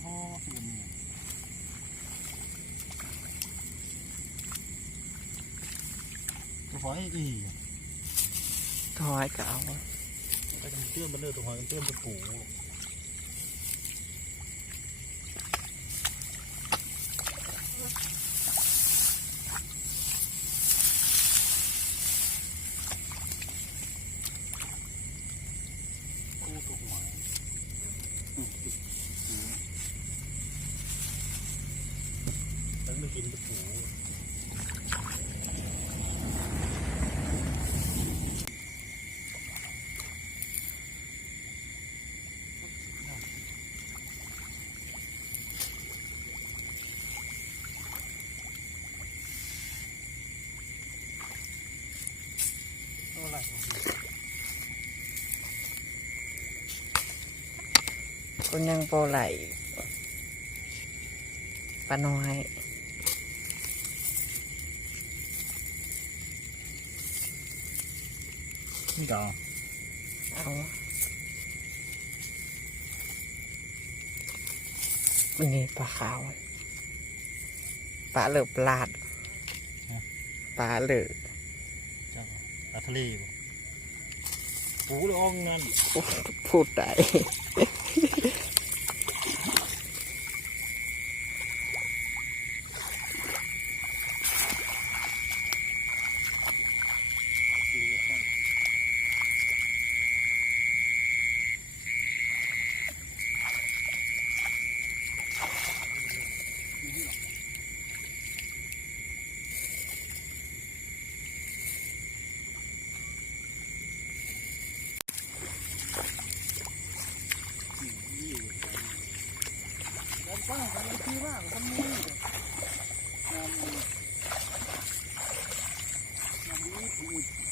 โหตัวหอยอีถอยก็เอาไปทำเตื้อมมันเลยตัวหอยมันเตื้อมตัวปูไม่กินตะปูอะไรคนยังโปรไหลปลาน้อยนี่ก็เอานี่ปลาขาวปลาเหลือปลาดปลาเหลือปลาทะเลปูหรืออ่องนั่นพูดได้ป้ามันที่ว่ามันมีน้ำนี้ผูก